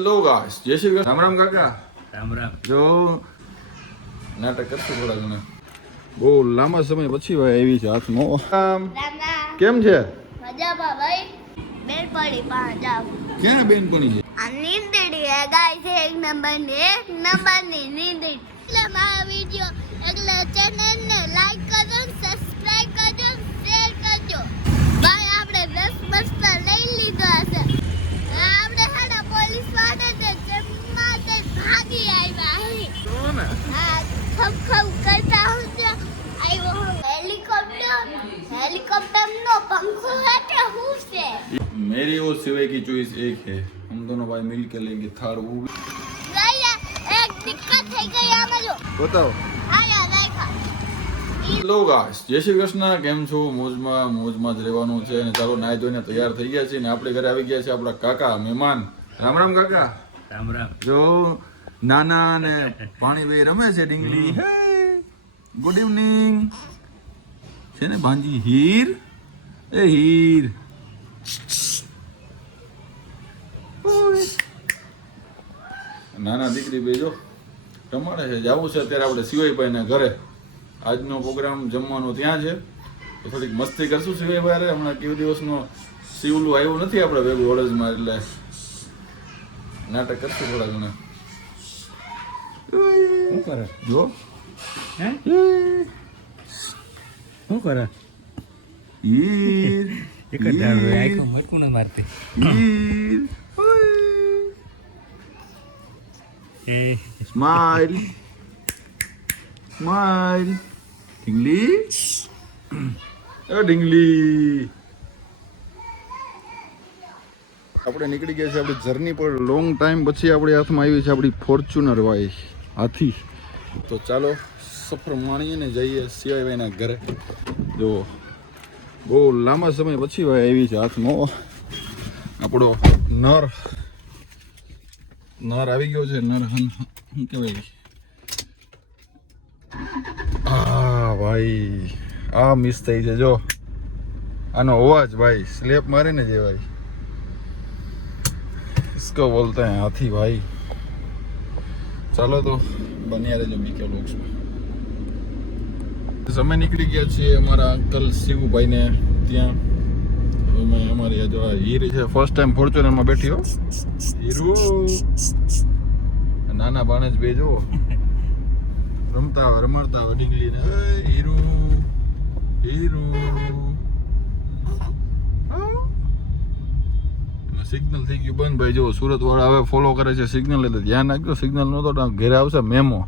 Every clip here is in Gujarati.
હેલો ગાઈસ જય શ્રી કૃષ્ણ. રામ રામ કાકા. રામ રામ. જો નાટક કરશું થોડા ઘણા. બહુ લાંબા સમય પછી ભાઈ આવી છે હાથમાં. કેમ છે? મજામાં ભાઈ. બેન પડી પાંચ આવ ક્યાં બેનપણી છે? આ નીંદડી હે ગાઈસ એક નંબરની એક નંબરની નીંદડી. એટલે મારો વિડિયો એટલે ચેનલ ને લાઈક કરજો સબસ્ક્રાઇબ કરજો શેર કરજો. ભાઈ આપણે દસ મસ્ત લઈ લીધો હશે આપણે હાડા પોલીસવાળા ને જમવા તે ભાગી આવ્યા હા ખબ ખબ કરતા હું આવ્યો હેલિકોપ્ટર હેલિકોપ્ટર નો પંખો એટલે હું वो એક દિક્કત થઈ ગઈ આમાં જય શ્રી કૃષ્ણ. કેમ છો? મોજમાં મોજમાં જ રહેવાનું છે અને ચાલો નાઈ ધોઈને તૈયાર થઈ ગયા છે ને આપણે ઘરે આવી ગયા છે આપણા કાકા મહેમાન. રામ રામ કાકા. જો નાના ને પાણીભાઈ રમે છે ડીંગલી હે ગુડ ઇવનિંગ છે ને ભાંજી હીર? એ હીર. નાના દીકરી બે જો રમાડે છે. જવું છે અત્યારે આપણે શિવાઈભાઈના ઘરે. આજનો પ્રોગ્રામ જમવાનો ત્યાં છે. તો થોડીક મસ્તી કરશું શિવાઈભાઈ. હમણાં કેવું દિવસનો શિવલું આવ્યું નથી આપણે ભેગું ઓળજમાં એટલે નાટક કરશું થોડા ઘણા. શું કરે? જો હે? શું કરે? હીર એક જ આખું મટકું ન મારતી. હીર એ. સ્માઈલ. સ્માઈલ. ઢીંગલી. એ ઢીંગલી. આપણે નીકળી ગયા છે આપણી જર્ની પર. લોંગ ટાઈમ પછી આપણી હાથમાં આવી છે આપણી ફોર્ચ્યુનર વાય હાથી. તો ચાલો સફર માણીને જઈએ સિવાયભાઈના ઘરે. જુઓ બહુ લાંબા સમય પછી ભાઈ આવી છે હાથમાં આપણો નર નર આવી ગયો છે, નર શું કહેવાય. આ ભાઈ, આ મિસ થઈ છે, જો. આનો અવાજ ભાઈ સ્લેપ મારીને જે ભાઈ બોલતા હાથી ભાઈ? ચાલો તો. બન્યા રહેજો બીકે લોક્સમાં સમય નીકળી ગયા છીએ અમારા અંકલ શિવભાઈને ત્યાં. અમે અમારી જો હીર છે ફર્સ્ટ ટાઈમ ફોર્ચ્યુનરમાં બેઠી હો. હીરો. નાના બાણેજ બે જો રમતા આવે રમાડતા આવે ડીંગલીને. હીરો. હીરો. સિગ્નલ થઈ ગયું બંધ. ભાઈ જો સુરત વાળા હવે ફોલો કરે છે સિગ્નલ એટલે ધ્યાન રાખજો. સિગ્નલ નહોતો તો ઘરે આવશે મેમો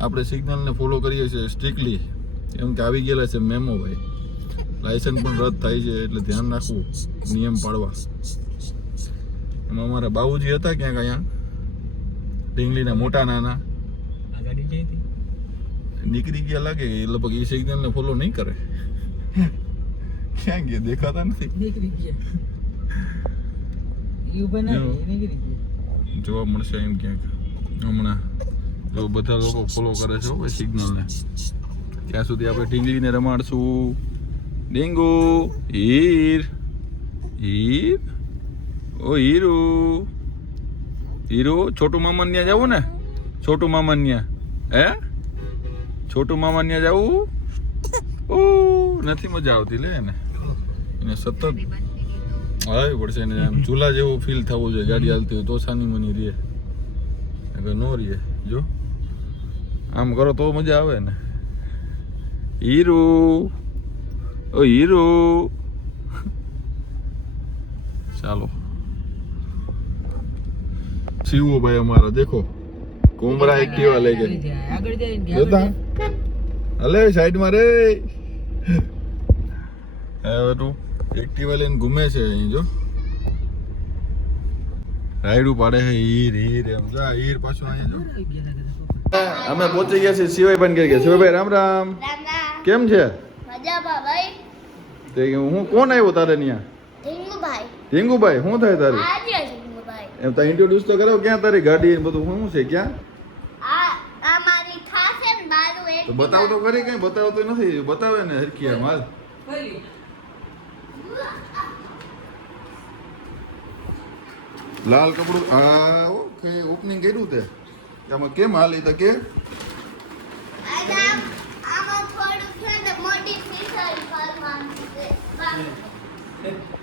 આપણે સિગ્નલને ફોલો કરીએ છીએ સ્ટ્રિકલી કેમ કે આવી ગયેલા છે મેમો ભાઈ. લાયસન્સ પણ રદ થાય છે એટલે ધ્યાન રાખવું નિયમ પાડવા. એમાં અમારા બાબુજી હતા ક્યાંક અહીંયા? ઢીંગલીના મોટા નાના. નીકળી ગયા લાગે એ લગભગ એ સિગ્નલને ફોલો નહીં કરે. ક્યાં ગયા દેખાતા નથી. નીકળી ગયા. જોવા મળશે એમ ક્યાંક. હમણાં જો બધા લોકો ફોલો કરે છે હો સિગ્નલને ત્યાં સુધી આપણે ઢીંગલીને રમાડશું. ડેન્ગુ હીર હીર. ઓ હીરો. હીરો છોટું મામા ત્યાં જવું ને? છોટું મામા ત્યાં. હે? છોટું મામા ત્યાં જવું? ઓ નથી મજા આવતી લે એને. એને સતત આવી પડશે ને આમ ચૂલા જેવું ફીલ થવું જોઈએ. ગાડી હાલતી હોય તો સાની મની રહે. અગર નો રહે. જો. આમ કરો તો મજા આવે ને. હીરો. ઓ હીરો. ચાલો. શિવો ભાઈ અમારા દેખો. કોમરા એક્ટિવા લઈ ગયા. જોતા? હલે સાઈડમાં રે. હવે તું. એક્ટિવા લઈને ઘૂમે છે અહીં જો. રાયડું પાડે છે હીર હીર એમ. જા હીર પાછું અહીંયા જો. અમે પહોંચી ગયા છીએ શિવાઈભાઈ કરી ગયા. શિવાભાઈ રામ રામ. કેમ છે? મજામાં ભાઈ. તે હું કોણ આવ્યો તારે ત્યાં ઢીંગુભાઈ ઢીંગુભાઈ શું થાય તારી? એમ તો ઇન્ટ્રોડ્યુસ તો કરો ક્યાં તારી ગાડી બધું શું છે ક્યાં? આ આ મારી થાશે ને બારું એક તો બતાવ તો કરી કઈ બતાવતો નથી. બતાવે ને હરખી આમ લાલ કપડું હા ઓકે ઓપનિંગ કર્યું તે? આમાં કેમ હાલી તો કે?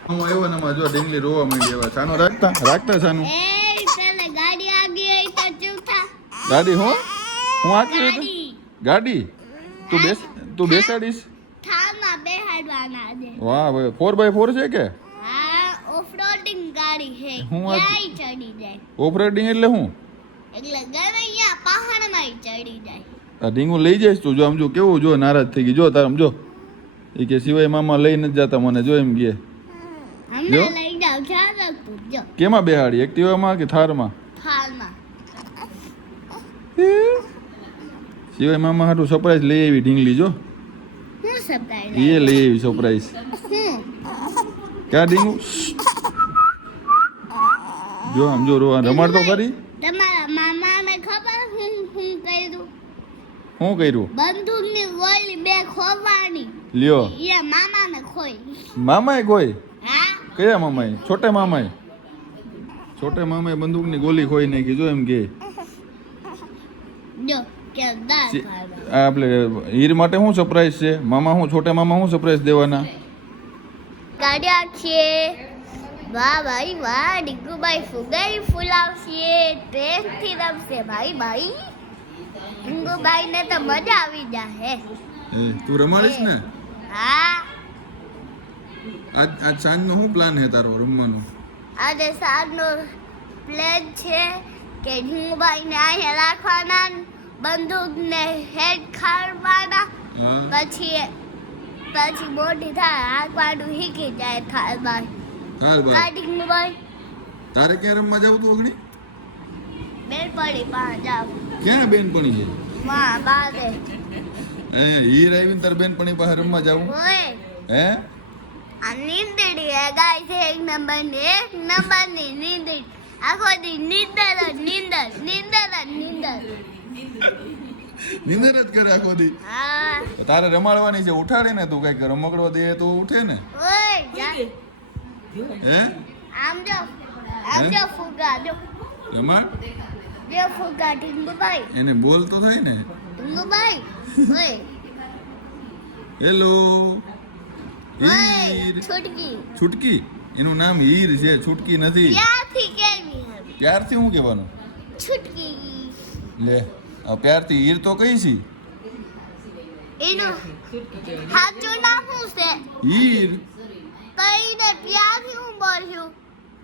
હું. આવ્યો ને જો ઢીંગલી રોવા માંડી એવા. છાનો રાખતા? રાખતા છાનું ગાડી હો? હું આકી ગાડી. તું બેસ તું બેસાડીશ? થામાં વાહ ભાઈ ફોર બાય ફોર છે કે? ઓફ એટલે આ ઢીંગું લઈ જઈશ તું જો આમ જો કેવું જો નારાજ થઈ ગઈ. જો તારમ જો. એ કે સિવાય મામા લઈ નથી જતા મને જો એમ કે. જો. કેમાં બેહાડી? એક્ટિવામાં કે થારમાં? સિવાય મામા હાટું સરપ્રાઈઝ લઈ આવી ઢીંગલી જો. એ લઈ આવી સરપ્રાઈઝ ક્યાં ઢીંગું? જો આમ જો રો રમાડ તો કરી તમારા મામાને ખબર? હું હું કર્યું. શું કર્યું? બંદૂકની ગોળી બે ખોવાની. લ્યો. એ મામાને ખોઈ. મામાએ કોઈ હા. કયા મામાએ? છોટે મામાએ? છોટે મામાએ બંદૂકની ગોલી ખોઈ નાખી જો એમ કે. જો આપણે હીર માટે શું સરપ્રાઈઝ છે? મામા શું છોટે મામા શું સરપ્રાઈઝ દેવાના? કાઢ્યા છે. વાહ ભાઈ વાહ ડીગુભાઈ ફુગાઈ ફૂલાવશે ટ્રેનથી રમશે ભાઈ ભાઈ. ડીગુભાઈ ને તો મજા આવી જાહે. તું રમાડીશ ને? હા. આજ આજ સાંજનો શું પ્લાન છે તારો રમવાનો? આજે સાંજનો પ્લાન છે કે ડીગુભાઈ ને અહીંયા રાખવાના બંદૂક ને હેડ ખાડવાના. પછી પછી મોટી થાય હાંકવાનું શીખી જાય થાળમાં હાલ ભાઈ. તારે ક્યાં રમવા જવું તું અગણી? બેન પડી પા જાવ. ક્યાં બેનપણી છે? માં બાદે એ હીર આવીને તાર બેનપણી પાસે રમવા જવું? ઓય. હે? આ નીંદડી હે છે એક નંબર ને એક નંબરની નીંદડી. આખો દી નીંદર જ નીંદર નીંદર જ નીંદર. નિંદર જ કરે આખો દી. હા. તારે રમાડવાની છે ઉઠાડે ને તું કંઈક રમકડો દે તો ઉઠે ને. ઓય. હે? આમ જો આમ? જો ફુગા જો. રમાડ જો ફુગા ઢીંગુભાઈ. એને બોલ તો થાય ને. ઢીંગુભાઈ ઓય. હેલો. હીર. છૂટકી. છૂટકી? એનું નામ હીર છે છૂટકી નથી. ક્યારથી કેવી ક્યારથી હું કહેવાનું? છૂટકી. લે આ પ્યારથી હીર તો કઈ છે? એનું સાચું નામ શું છે? હીર. કઈને ત્યાંથી હું બોલ્યું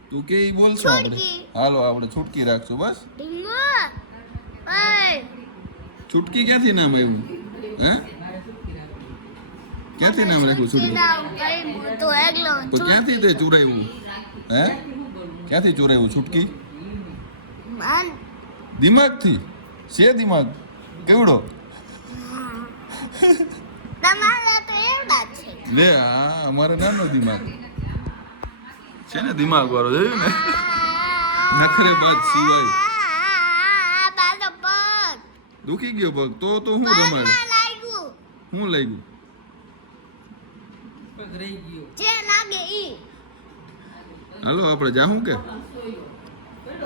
તું કે ઈ બોલશો આપણે? હાલો આપણે છૂટકી રાખશું બસ? ડીંગો ઓય છૂટકી ક્યાંથી નામ આવ્યું હે? ક્યાંથી નામ રાખ્યું છૂટકી તો ક્યાંથી તે ચોરાયું હે? ક્યાંથી ચોરાયું છૂટકી? મન. દિમાગથી? છે દિમાગ? કેવડો? તમારા લે હા અમારે નાનો દિમાગ. છે ને દિમાગ વાળો જોયું ને? નખરે બાદ સિવાય. દુખી ગયો પગ. તો તો હું રમાડ? હું લઈ ગયું. લાગ્યું જે લાગે ઈ. હાલો આપણે જાવું કે?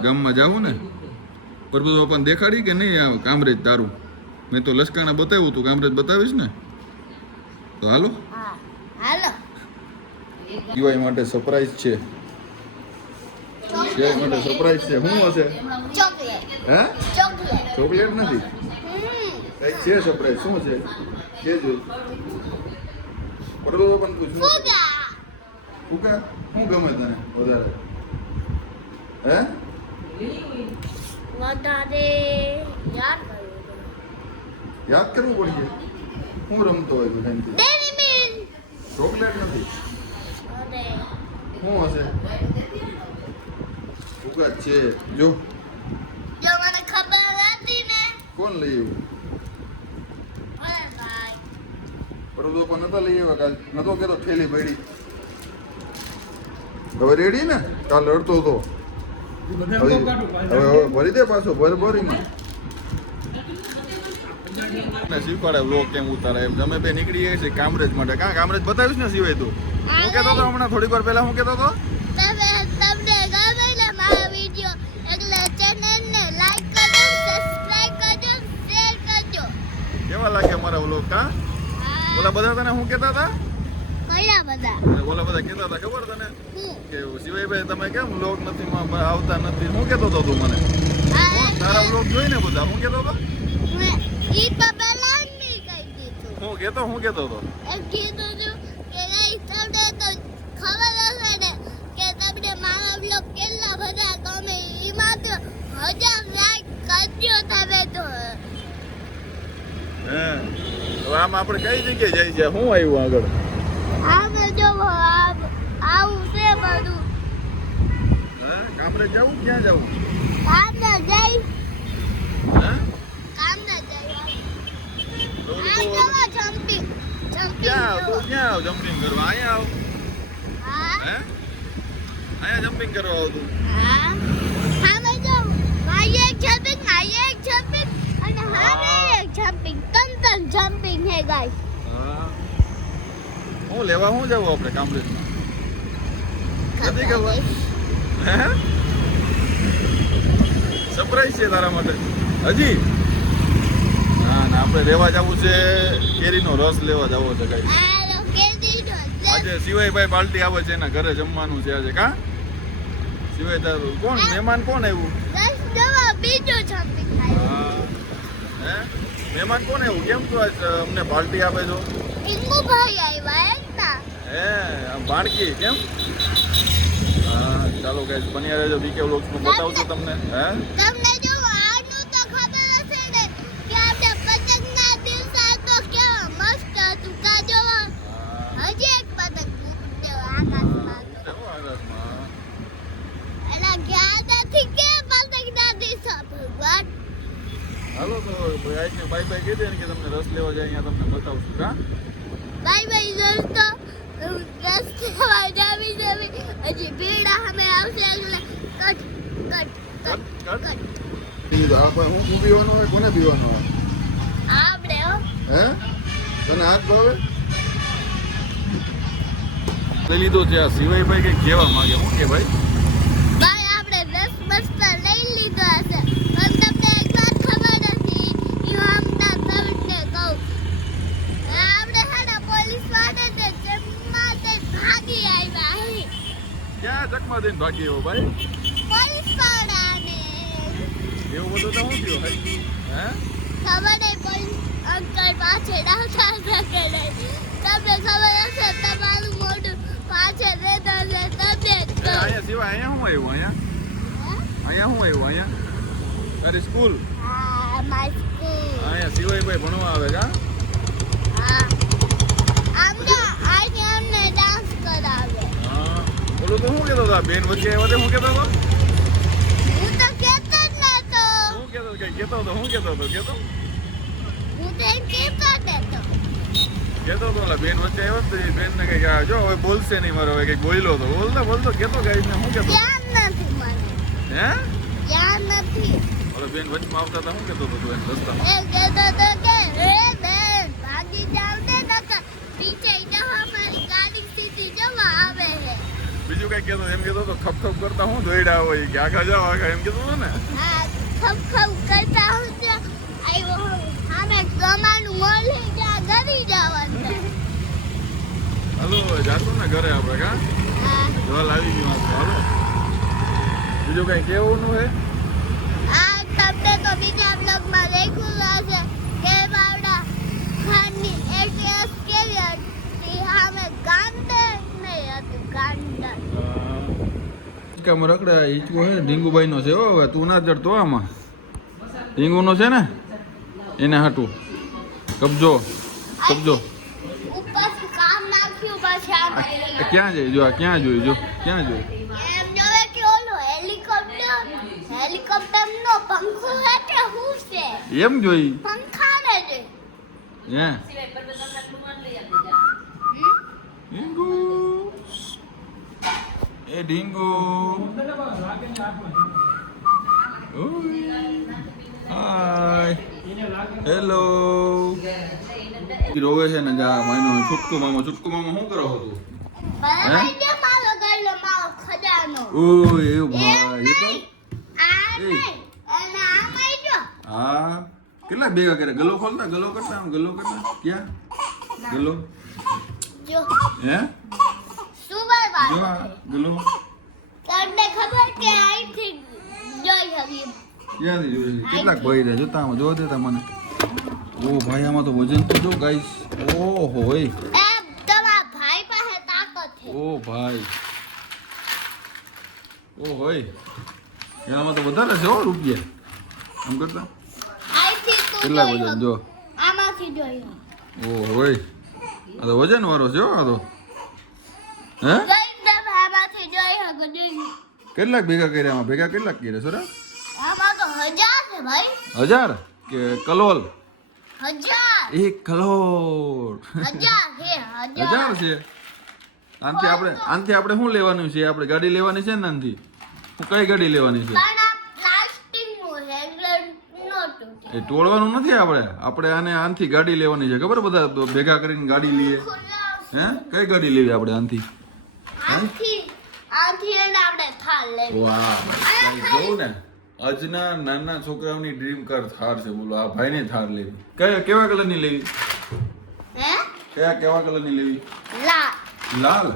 ગામમાં જાવું ને? પરબત બાપાને દેખાડી કે નહીં આ કામરેજ તારું? મેં તો લસકાણા બતાવ્યું તું કામરેજ બતાવીશ ને? તો હાલો. હાલો. દિવાળી માટે સરપ્રાઈઝ છે. દિવાળી માટે સરપ્રાઈઝ છે. શું હશે? ચોકલેટ. હે? ચોકલેટ. ચોકલેટ નથી? કઈ છે સરપ્રાઈઝ શું છે? કેજો. પરલો પણ પૂછું ફુગા. ફૂકા શું ગમે તને વધારે? હે? વધારે યાદ કરવું પડશે. હું રમતો હોય તો ચોકલેટ નથી. શું હશે? ફૂકા છે. જો. જો મને ખબર હતી ને. કોણ લઈ આવ્યું? અરે ભાઈ. પણ નતા લઈ આવ્યા કાલ. નતો કેતો થેલી પડી. હવે રેડી ને? કાલ રડતો હતો હવે હવે હવે ભરી દે પાછો ભર ભરીમાં ને શીખવાડે વ્લોગ કેમ ઉતારે એમ. તમે બે નીકળી ગયા છે કામરેજ માટે. કાં કામરેજ બતાવીશ ને સિવાય તું? હું કહેતો હતો હમણાં થોડીક વાર પહેલા હું કહેતો હતો તમે તમને ગમે ને મારો વીડિયો ચેનલને લાઈક કરજો સબસ્ક્રાઇબ કરજો શેર કરજો. કેવા લાગે મારા વ્લોગ કા? હા, ઓલા બધા તને શું કહેતા હતા? કયા બધા? ઓલા બધા કહેતા હતા ખબર તને? હું. કે શિવાયભાઈ તમે કેમ વ્લોગ નથી આવતા નથી? હું કહેતો હતો તું મને? તારા વ્લોગ જોઈને બધા હું કહેતો હતો ઈ તો પહેલા જ નહીં કહી દીધું હું કેતો હું કેતો હતો એમ કીધું તું કે ગાઈસ તમને તો ખબર હશે ને કે તમને મારા બ્લોગ કેટલા બધા તમે એમાં તો હજાર લાઈક કરજો તમે તો. હે હવે આમ આપણે કઈ જગ્યાએ જઈ છે? શું આવ્યું આગળ? આમ જો આમ આવું છે બધું. હે કામરે જવું ક્યાં જવું? કામ ના જાય હે કામ ના જાય તો આ તું જવા જમ્પિંગ જમ્પિંગ કરવા. અહીંયા આવ. હા? હે? અહીંયા જમ્પિંગ કરવા આવ તું. હા? જો. ભાઈ એક જમ્પિંગ ભાઈ એક જમ્પિંગ અને હામે એક જમ્પિંગ ત્રણ જમ્પિંગ હે ગાઈસ હું. લેવા હું જવું આપણે કામરેજમાં? નથી ખબર હે? સરપ્રાઈઝ છે તારા માટે. હજી? ના ના આપણે રહેવા જવું છે કેરીનો રસ લેવા જવો છે કઈ. આજે શિવાયભાઈ બાલટી આવે છે એના ઘરે જમવાનું છે આજે કા? શિવાય તારું કોણ મહેમાન કોણ આવ્યું? મહેમાન કોણ આવ્યું? કેમ તો અમને બાલટી આપે છો? ટીંગુ આવ્યા હે કેમ? હા ચાલો ગાઈસ બન્યા રહેજો બીકે વ્લોગ્સમાં બતાવું છું તમને હે? તમને જો આનું તો ખબર હશે ને કે આપણે પતંગના દિવસે આ તો કેવા મસ્ત હતું કા જોવો હજી એક પતંગ ઉડતો આકાશમાં હતો. કેવો આકાશમાં? એના યાદ નથી કે પતંગના દિવસે ભગવાન હાલો તો ભાઈ બાય બાય કહી દે ને કે તમને રસ લેવા જાય અહીંયા તમને બતાવું છું કા બાય બાય રસ્તે જાવી જાવી. હજી ભીડા અમે આવશે એટલે કટ કટ હું શું પીવાનો હોય કોને પીવાનો હોય? આપણે હો. હે? તને હાથ ભાવે? લઈ લીધો છે આ શિવાયભાઈ કઈ કહેવા માંગે હું કે ભાઈ ભાઈ આપણે દસ મસ્ત લઈ લીધો હશે પણ તમને એક વાત ખબર નથી હું હમણાં તમને કહું આપણે છે ને પોલીસ વાળાને જેમમાં તે ભાગી આવ્યા હે ક્યાં ચકમા દઈને ભાગી એવો ભાઈ? એવું બધું તો શું થયું ભાઈ? હે? ખબર નહીં પણ અંકલ પાછળ આવતા તમને ખબર હશે તમારું મોઢું પાછળ રહેતા હશે તમને. અહીંયા સિવાય અહીંયા શું આવ્યું અહીંયા? અહીંયા શું આવ્યું અહીંયા? તારી સ્કૂલ? હા માય સ્કૂલ. અહીંયા શિવાયભાઈ ભણવા આવે કા હા આમને આજે અમને ડાન્સ કરાવે હા બોલું તો શું કહેતો હતા બેન વચ્ચે આવ્યા તે શું કહેતો હતો? હું તો કહેતો જ નતો શું કહેતો હતો? કઈ કહેતો હતો? શું કહેતો હતો? કહેતો? હું તો એમ કહેતો જ નતો કહેતો હતો ઓલા બેન વચ્ચે આવ્યો તો બેન ને કઈ જો હવે બોલશે નહીં મારો હવે કઈ બોલ્યો તો. બોલતો બોલતો કહેતો ગાઈસને શું કહેતો? યાદ નથી મને. હે? યાદ નથી. ઓલા બેન વચમાં આવતા હતા શું કહેતો હતો તું એમ રસ્તામાં એ કહેતો હતો કે હે બેન ભાગી જાવ ને નકર પીછે જાવ અમારી ગાડી સીધી જવા આવે છે બીજું કઈ કહેતો એમ કહેતો હતો ખપ ખપ કરતા હું દોડ્યા હોય કે આગળ જાઓ આગળ. એમ કહેતો હતો ને. ખપ ખપ કરતા હું આવ્યો હું. આમે કમાનું મોલ ત્યાં ઘરી જવાનું છે. હાલો ને ઘરે આપણે કા? હા. આવી ગયું હાલો. બીજું કઈ કેવું હે? આ તમને તો બીજા બ્લોગમાં લખ્યું હશે કે બાવડા ખાનની એડ્રેસ કેવી હતી. સામે ગાંડર કામ રખડા ઈચકો હે ઢીંગુભાઈ નો છે હો હવે તું ના ચડતો આમાં. ઢીંગુનો છે ને? એને હાટું. કબજો કબજો. ક્યાં જઈ જો ક્યાં જોઈ જો ક્યાં જોઈ એમ હેલિકોપ્ટર હેલિકોપ્ટરનો પંખો છે છે? એમ જોઈ. પંખાને જોઈ. હે? હાય હેલો રોવે છે ને જા માનો છૂટકુ મામો છૂટકુ મામો શું કરો છો તું? બરાબર છે મારો ગલ્લો મારો ખજાનો. ઓય ભાઈ હા? કેટલા ભેગા કર્યા? ગલો ખોલતા ગલો કરતા ગલો કરતા ક્યાં? ગલો. હે? જો ગલો તમને ખબર કે અહીંથી જોઈ હતી ક્યાંથી જોયું? કેટલાક ભાઈ રહે જોતા આમાં જોવા દેતા મને. ઓ ભાઈ આમાં તો વજન તો જો ગાઈસ ઓહો હોય એમ તમારા ભાઈ પાસે તાકાત છે. ઓ ભાઈ. ઓ હોય એનામાં તો વધારે છે હો રૂપિયા. આમ કરતા? કેટલાક કેટલા વજન જો? આમાંથી જોઈ ઓ હોય આ તો વજન વાળો છે હો આ તો. હે ગઈ તમે આમાંથી જોઈ શકો જોઈ. કેટલાક ભેગા કર્યા? આમાં ભેગા કેટલાક કર્યા સર? હજાર કે કલોલ? એક કલોલ. હજાર છે આનથી આપણે આનથી આપણે શું લેવાનું છે? આપણે ગાડી લેવાની છે ને આનથી? કઈ ગાડી લેવાની છે? એ તોડવાનું નથી આપણે? આપણે આને આનથી ગાડી લેવાની છે. ખબર બધા ભેગા કરીને ગાડી લઈએ. હે? કઈ ગાડી લેવી આપણે આનથી? આથી આથી એને આપણે થાર લેવી વાહ જોઉં ને આજના નાના છોકરાઓની ડ્રીમ કાર થાર છે બોલો આ ભાઈને થાર લેવી કયા કેવા કલરની લેવી હે કયા કેવા કલરની લેવી લા लाल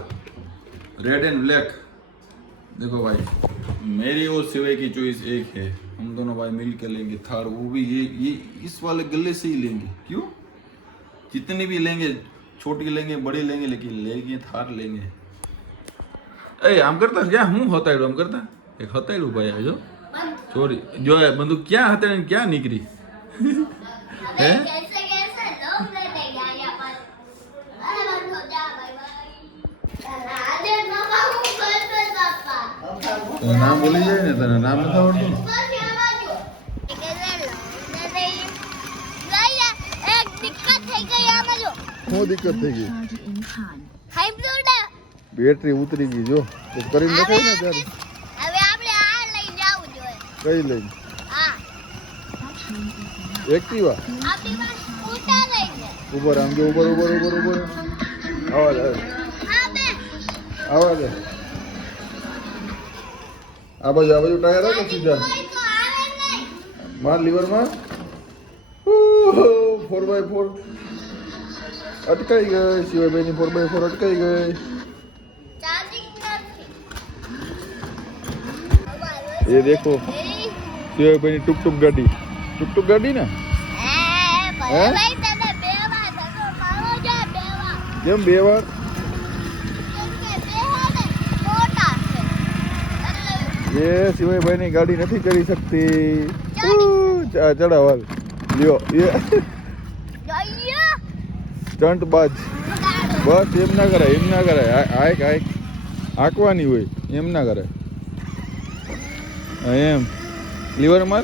रेड एंड ब्लैक देखो भाई मेरी और सिवाय की चॉइस एक है हम दोनों भाई मिल के लेंगे थार वो भी ये ये इस वाले गले से ही लेंगे क्यों जितनी भी लेंगे छोटी लेंगे बड़ी लेंगे लेकिन लेंगे थार लेंगे એ આમ કરતા ક્યાં? હું હતાડ્યું આમ કરતા? એક હતાડ્યું ભાઈ આજો ચોરી. જો બંદૂક ક્યાં હતાડી ક્યાં નીકળી? હે? નામ બોલી જાય ને તને નામ નથી આવડતું? શું દિક્કત થઈ ગઈ બેટરી ઉતરી ગઈ જો. તો કરીને હવે ને ત્યારે. હવે આપણે આ લઈ જાવું જોઈએ. કઈ લઈ હા. એક્ટિવા? આપણી પાસે સ્કૂટર લઈ ઉપર આમ જો ઉપર ઉપર ઉપર ઉપર આવા દે આવા. દે આ બાજુ આ બાજુ ટાયર હતો સીધા. આવે નહીં. માર લીવરમાં? Four by four. અટકાઈ ગઈ શિવાભાઈની ફોર બાય ફોર અટકાઈ ગઈ ચાર્જિંગ નથી એ દેખો. એ શિવાભાઈની ટુક ટુક ગાડી. ટુક ટુક ગાડી ને? હે? બે વાર ધક્કો મારવો જોઈએ કેમ બે વાર એ હે ને ગાડી નથી કરી શકતી. ચડાવાલ લ્યો એ. જોઈએ. બાજ. બસ એમ ના કરાય એમ ના કરાય. આયક આયક હાંકવાની હોય એમ ના કરાય. એમ લીવર માર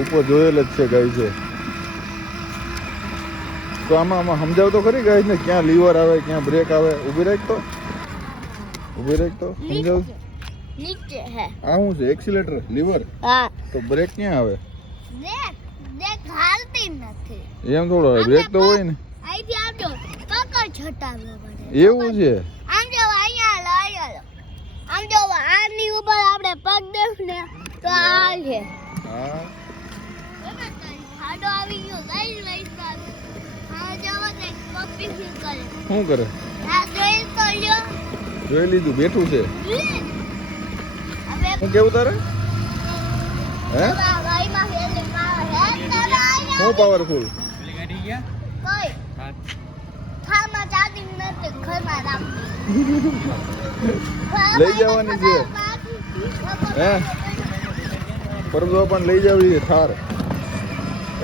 ઉપર જોયેલ જ છે ગાય છે. તો આમાં આમાં સમજાવ તો ખરી ગાય ને ક્યાં લીવર આવે ક્યાં બ્રેક આવે? ઊભી રાખ તો. ઊભી રાખ તો સમજાવ? નીચે હે આ શું છે? એક્સિલેટર લીવર હા. તો બ્રેક ક્યાં આવે? દેખ હાલતી નથી. એમ થોડો બ્રેક તો હોય ને. અહીંથી આવજો પકડ છટાવવો પડે. એવું છે? આમ જો અહીંયા લો આમ જો આની ઉપર આપણે પગ દેખ ને તો આ છે. હા. ખાડો આવી ગયો ગઈ લઈ હા જવો તે કોપી ફીલ કરે? શું કરે? આ જોઈ તો લ્યો. જોઈ લીધું બેઠું છે. શું કેવું તારે? હે? હે પાવરફુલ લઈ જવાની છે. હે? પરબો પણ લઈ જવી છે થાર.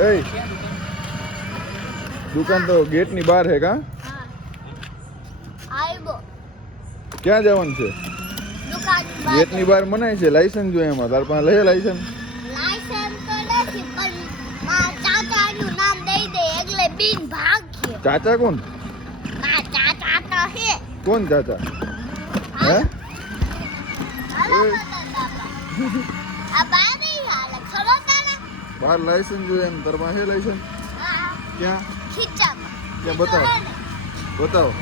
એ દુકાન તો ગેટની બહાર હે કા? ક્યાં જવાનું છે? ગેટ ગેટની બહાર મનાય છે લાયસન્સ જોઈએ એમાં. તાર પાસે લઈએ લાયસન્સ. ચાચા? કોણ? કોણ ચાચા? હે? બહાર લાયસન્સ જોઈએ એમ તાર પાસે લાયસન્સ ક્યાં? ક્યાં? બતાવ. બતાવો.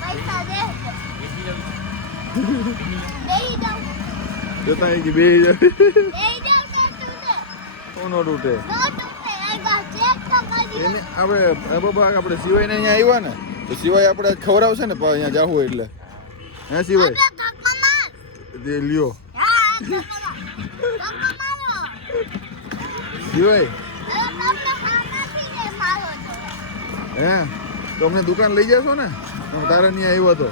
પૈસા દે. જતા અહીં કે બે દે કોનો તૂટે નો એને આપણે બાબા આપણે સિવાયને અહીંયા આવ્યા ને, તો સિવાય આપણે ખવડાવશે ને અહીંયા જાવું એટલે. હે સિવાય? તે લ્યો. સિવાય? ને હે? તો અમને દુકાન લઈ જશો ને? તારા ત્યાં આવ્યો હતો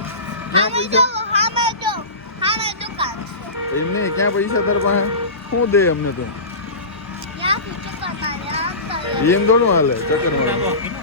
ક્યાં પૈસા છે એમ નહીં ક્યાં પૈસા તાર પાસે શું દે અમને તો. એમ થોડું હાલે ચક્કર મારે.